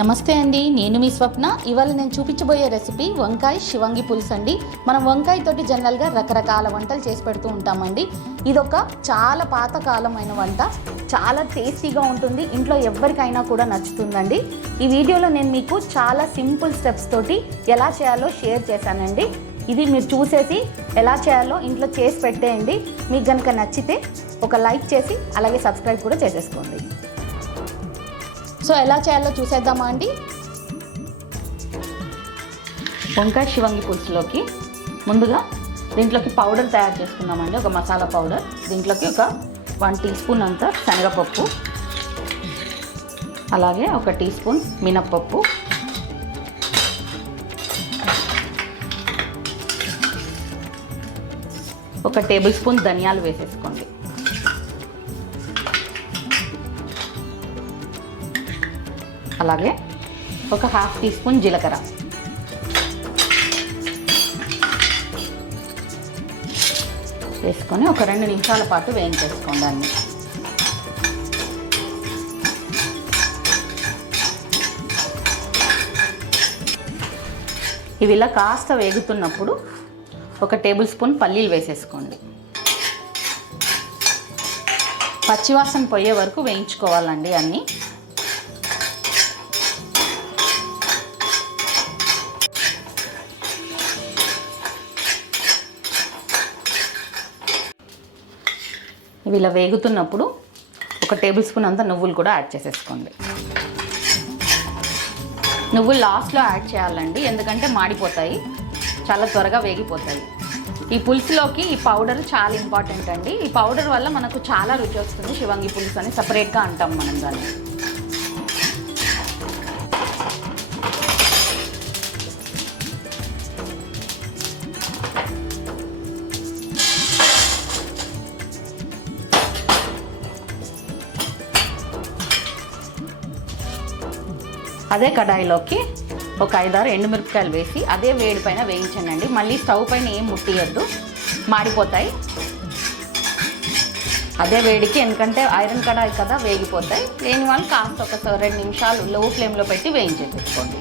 నమస్తే అండి, నేను మీ స్వప్న. ఇవాళ నేను చూపించబోయే రెసిపీ వంకాయ శివంగి పులుసు అండి. మనం వంకాయ తోటి జనరల్గా రకరకాల వంటలు చేసి పెడుతూ ఉంటామండి. ఇదొక చాలా పాతకాలమైన వంట, చాలా టేస్టీగా ఉంటుంది, ఇంట్లో ఎవరికైనా కూడా నచ్చుతుందండి. ఈ వీడియోలో నేను మీకు చాలా సింపుల్ స్టెప్స్ తోటి ఎలా చేయాలో షేర్ చేశానండి. ఇది మీరు చూసేసి ఎలా చేయాలో ఇంట్లో చేసి పెట్టేయండి. మీకు కనుక నచ్చితే ఒక లైక్ చేసి అలాగే సబ్స్క్రైబ్ కూడా చేసేసుకోండి. సో ఎలా చేయాలో చూసేద్దామా అండి. వంకాయ శివంగి పులుసులోకి ముందుగా దీంట్లోకి పౌడర్ తయారు చేసుకుందామండి. ఒక మసాలా పౌడర్. దీంట్లోకి ఒక 1 టీ స్పూన్ అంత శనగపప్పు, అలాగే 1 టీ స్పూన్ మినప్పప్పు, ఒక టేబుల్ స్పూన్ ధనియాలు వేసేసుకోండి. అలాగే ఒక 1/2 టీ స్పూన్ జీలకర్ర, వేసుకొని ఒక 2 నిమిషాల పాటు వేయించేసుకోండి అన్ని. ఇవి ఇలా కాస్త వేగుతున్నప్పుడు ఒక టేబుల్ స్పూన్ పల్లీలు వేసేసుకోండి. పచ్చివాసన పోయే వరకు వేయించుకోవాలండి అన్నీ. ఇవి ఇలా వేగుతున్నప్పుడు ఒక టేబుల్ స్పూన్ అంతా నువ్వులు కూడా యాడ్ చేసేసుకోండి. నువ్వులు లాస్ట్లో యాడ్ చేయాలండి, ఎందుకంటే మాడిపోతాయి, చాలా త్వరగా వేగిపోతాయి. ఈ పులుసులోకి ఈ పౌడర్ చాలా ఇంపార్టెంట్ అండి. ఈ పౌడర్ వల్ల మనకు చాలా రుచి వస్తుంది. శివంగి పులుసు అని సపరేట్గా అంటాం మనం దాన్ని. అదే కడాయిలోకి ఒక 5-6 ఎండుమిరపకాయలు వేసి అదే వేడి పైన వేయించండి. మళ్ళీ స్టవ్ పైన ఏం ముట్టియద్దు, మాడిపోతాయి. అదే వేడికి, ఎందుకంటే ఐరన్ కడాయి కదా, వేగిపోతాయి. లేని వాళ్ళు కాస్త ఒక 2 నిమిషాలు లో ఫ్లేమ్లో పెట్టి వేయించేసుకోండి.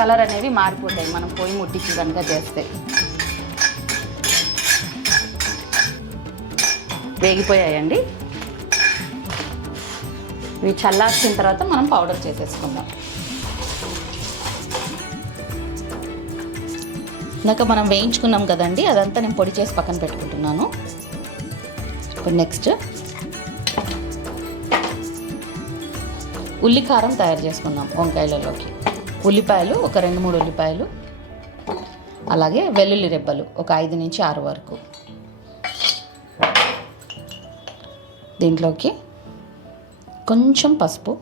కలర్ అనేవి మారిపోతాయి మనం పొయ్యి ముట్టించి కనుక చేస్తే. వేగిపోయాయండి. ఇవి చల్లార్చిన తర్వాత మనం పౌడర్ చేసేసుకుందాం. ఇందాక మనం వేయించుకున్నాం కదండి, అదంతా నేను పొడి చేసి పక్కన పెట్టుకుంటున్నాను. ఇప్పుడు నెక్స్ట్ ఉల్లికారం తయారు చేసుకుందాం వంకాయలలోకి. ఉల్లిపాయలు ఒక 2-3 ఉల్లిపాయలు, అలాగే వెల్లుల్లి రెబ్బలు ఒక 5 నుంచి 6 వరకు. దీంట్లోకి కొంచెం పసుపు,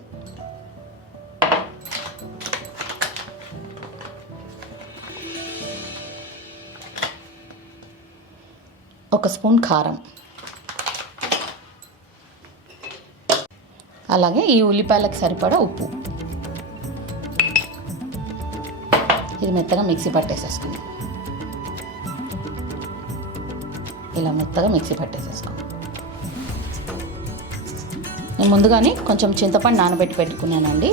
ఒక స్పూన్ కారం, అలాగే ఈ ఉల్లిపాయలకు సరిపడా ఉప్పు. ఇది మెత్తగా మిక్సీ పట్టేసేసుకుందాం. ఇలా మెత్తగా మిక్సీ పట్టేసేసుకుందాం. నేను ముందుగానే కొంచెం చింతపండు నానబెట్టి పెట్టుకున్నానండి.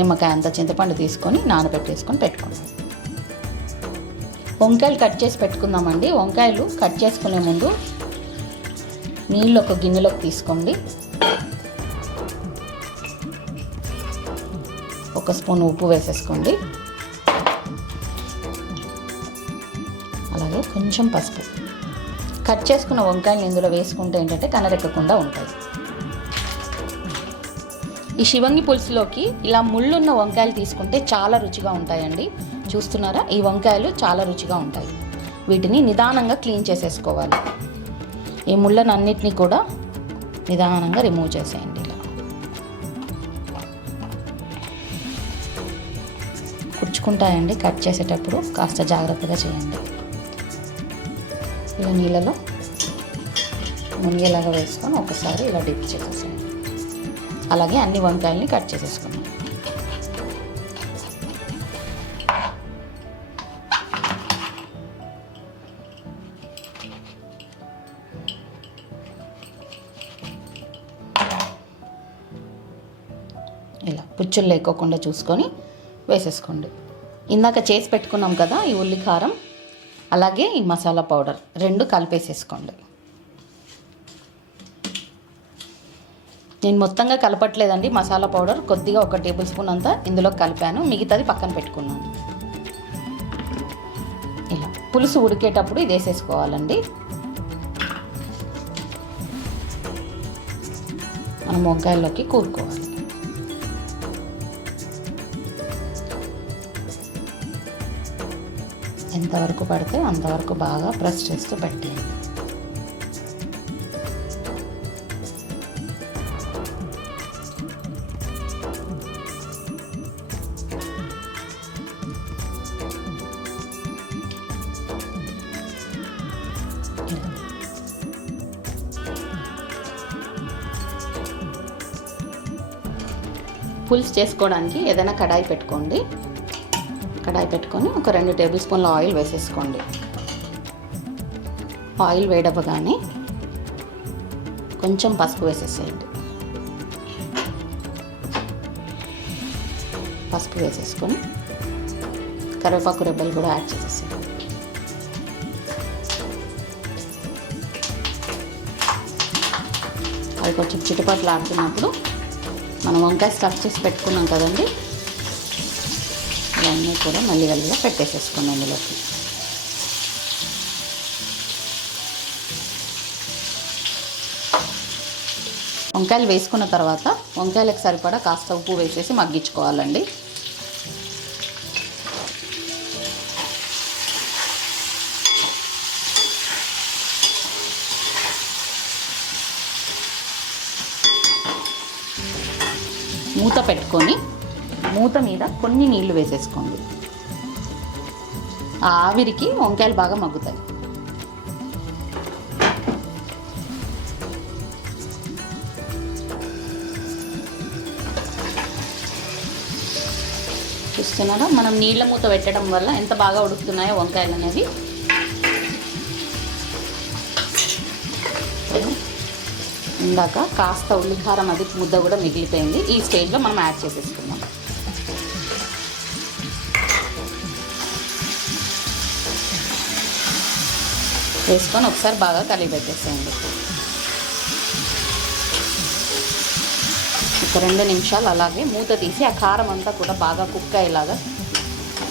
నిమ్మకాయ అంత చింతపండు తీసుకొని నానబెట్టేసుకొని పెట్టుకున్నాను. వంకాయలు కట్ చేసి పెట్టుకుందామండి. వంకాయలు కట్ చేసుకునే ముందు నీళ్ళు ఒక గిన్నెలోకి తీసుకోండి. 1 స్పూన్ ఉప్పు వేసేసుకోండి. అలాగే కొంచెం పసుపు. కట్ చేసుకున్న వంకాయలు ఇందులో వేసుకుంటే ఏంటంటే కనరెక్కకుండా ఉంటాయి. ఈ శివంగి పులుసులోకి ఇలా ముళ్ళున్న వంకాయలు తీసుకుంటే చాలా రుచిగా ఉంటాయండి. చూస్తున్నారా, ఈ వంకాయలు చాలా రుచిగా ఉంటాయి. వీటిని నిదానంగా క్లీన్ చేసేసుకోవాలి. ఈ ముళ్ళను అన్నిటినీ కూడా నిదానంగా రిమూవ్ చేసేయండి. ఇలా కుచ్చుకుంటాయండి, కట్ చేసేటప్పుడు కాస్త జాగ్రత్తగా చేయండి. ఇలా నీళ్ళలో మునిగేలాగా వేసుకొని ఒకసారి ఇలా డిప్ చేసేసేయండి. అలాగే అన్ని వంకాయల్ని కట్ చేసేసుకున్నాం. ఇలా పుచ్చులు లేకోకుండా చూసుకొని వేసేసుకోండి. ఇందాక చేసి పెట్టుకున్నాం కదా ఈ ఉల్లి కారం, అలాగే ఈ మసాలా పౌడర్ రెండు కలిపేసేసుకోండి. నేను మొత్తంగా కలపట్లేదండి, మసాలా పౌడర్ కొద్దిగా 1 టేబుల్ స్పూన్ అంతా ఇందులో కలిపాను, మిగతాది పక్కన పెట్టుకున్నాను. ఇలా పులుసు ఉడికేటప్పుడు ఇది వేసేసుకోవాలండి. మనం వంకాయల్లోకి కూరుకోవాలి. ఎంతవరకు పడితే అంతవరకు బాగా ప్రెస్ చేస్తూ పెట్టేయండి. పులుసు చేసుకోవడానికి ఏదైనా కడాయి పెట్టుకోండి. కడాయి పెట్టుకొని ఒక 2 టేబుల్ స్పూన్ల ఆయిల్ వేసేసుకోండి. ఆయిల్ వేడవ్వగానే కొంచెం పసుపు వేసేసేయండి. పసుపు వేసేసుకొని కరివేపాకు రెబ్బలు కూడా యాడ్ చేసేసేయండి. అది కొంచెం చిటపట్లు ఆడుతున్నప్పుడు మనం వంకాయ స్టఫ్ చేసి పెట్టుకున్నాం కదండి, ఇవన్నీ కూడా మెల్లిగా పెట్టేసేసుకోండి అందులోకి. వంకాయలు వేసుకున్న తర్వాత వంకాయలకు సరిపడా కాస్త ఉప్పు వేసేసి మగ్గించుకోవాలండి. మూత పెట్టుకొని మూత మీద కొన్ని నీళ్లు వేసేసుకోండి. ఆ ఆవిరికి వంకాయలు బాగా మగ్గుతాయి. చూస్తున్నారా, మనం నీళ్ళ మూత పెట్టడం వల్ల ఎంత బాగా ఉడుకుతున్నాయో వంకాయలు అనేవి. ఇందాక కాస్త ఉల్లికారం అది ముద్ద కూడా మిగిలిపోయింది. ఈ స్టేజ్లో మనం యాడ్ చేసేసుకుందాం. వేసుకొని ఒకసారి బాగా కలిపి పెట్టేసేయండి. ఒక 2 నిమిషాలు అలాగే మూత తీసి ఆ కారం అంతా కూడా బాగా కుక్ అయ్యేలాగా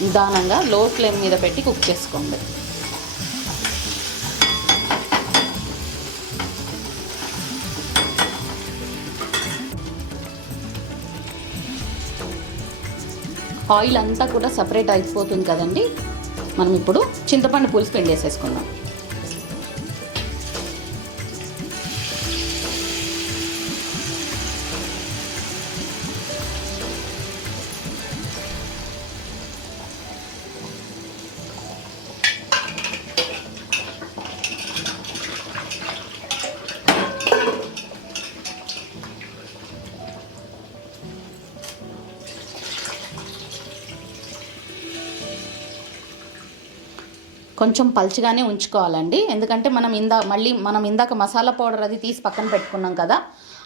నిదానంగా లో ఫ్లేమ్ మీద పెట్టి కుక్ చేసుకోండి. ఆయిల్ అంతా కూడా సపరేట్ అయిపోతుంది కదండి. మనం ఇప్పుడు చింతపండు పులుసు పిండేసేసుకుందాం. కొంచెం పల్చగానే ఉంచుకోవాలండి, ఎందుకంటే మనం ఇందాక మసాలా పౌడర్ అది తీసి పక్కన పెట్టుకున్నాం కదా,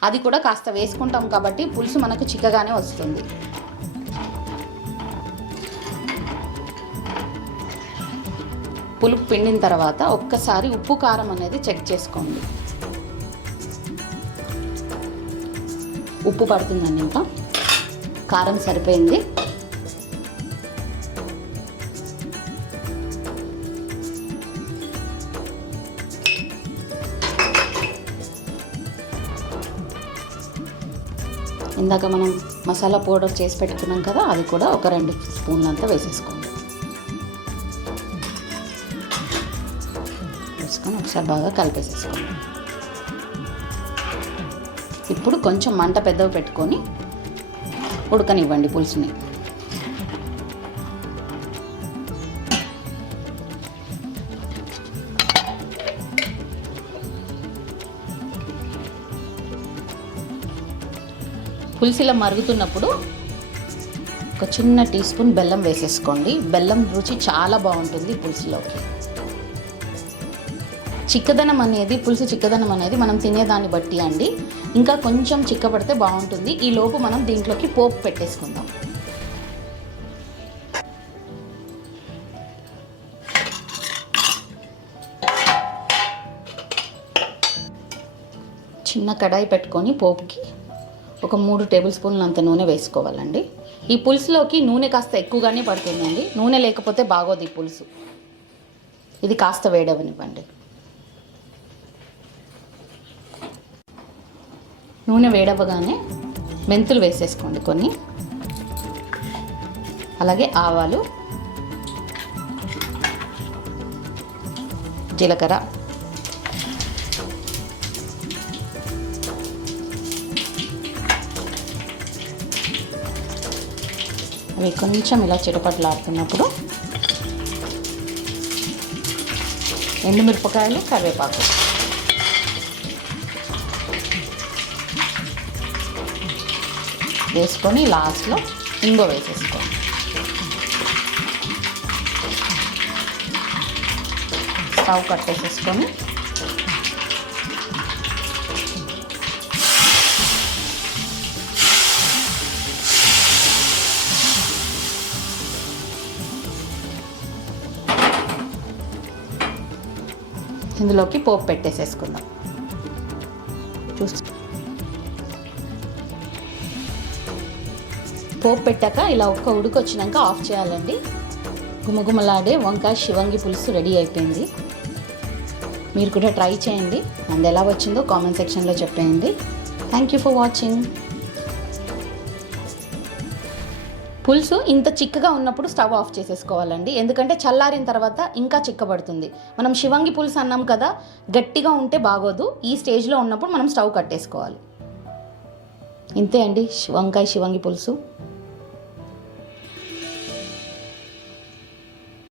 అది కూడా కాస్త వేసుకుంటాం కాబట్టి పులుసు మనకు చిక్కగానే వస్తుంది. పులుపు పిండిన తర్వాత ఒక్కసారి ఉప్పు కారం అనేది చెక్ చేసుకోండి. ఉప్పు పడుతుందండి, ఇంకా కారం సరిపోయింది. ఇందాక మనం మసాలా పౌడర్ చేసి పెట్టుకున్నాం కదా, అది కూడా ఒక 2 స్పూన్లంతా వేసేసుకోండి. వేసుకొని ఒకసారి బాగా కలిపేసేసుకోండి. ఇప్పుడు కొంచెం మంట పెద్దగా పెట్టుకొని ఉడకనివ్వండి పులుసుని. పులుసు ఇలా మరుగుతున్నప్పుడు ఒక చిన్న టీ స్పూన్ బెల్లం వేసేసుకోండి. బెల్లం రుచి చాలా బాగుంటుంది పులుసులోకి. పులుసు చిక్కదనం అనేది మనం తినేదాన్ని బట్టి అండి, ఇంకా కొంచెం చిక్కబడితే బాగుంటుంది. ఈ లోపు మనం దీంట్లోకి పోపు పెట్టేసుకుందాం. చిన్న కడాయి పెట్టుకొని పోపుకి ఒక 3 టేబుల్ స్పూన్లు అంత నూనె వేసుకోవాలండి. ఈ పులుసులోకి నూనె కాస్త ఎక్కువగానే పడుతుందండి. నూనె లేకపోతే బాగోదు ఈ పులుసు. ఇది కాస్త వేడవనివ్వండి. నూనె వేడవగానే మెంతులు వేసేసుకోండి కొన్ని, అలాగే ఆవాలు, జీలకర్ర, అవి కొంచెం ఇలా చిటపట్లాడుతున్నప్పుడు ఎండుమిరపకాయలు, కరివేపాకు వేసుకొని లాస్ట్లో ఇంగువ వేసేసుకోండి. స్టవ్ కట్టేసేసుకొని ఇందులోకి పోపు పెట్టేసేసుకుందాం. పోపు పెట్టాక ఇలా ఒక్క ఉడుకు వచ్చినాక ఆఫ్ చేయాలండి. గుమగుమలాడే వంకాయ శివంగి పులుసు రెడీ అయిపోయింది. మీరు కూడా ట్రై చేయండి. అండ్ ఎలా వచ్చిందో కామెంట్ సెక్షన్లో చెప్పేయండి. Thank you for watching. పులుసు ఇంత చిక్కగా ఉన్నప్పుడు స్టవ్ ఆఫ్ చేసేసుకోవాలండి. ఎందుకంటే చల్లారిన తర్వాత ఇంకా చిక్కబడుతుంది. మనం శివంగి పులుసు అన్నాం కదా, గట్టిగా ఉంటే బాగోదు. ఈ స్టేజ్లో ఉన్నప్పుడు మనం స్టవ్ కట్టేసుకోవాలి. ఇంతే అండి వంకాయ శివంగి పులుసు.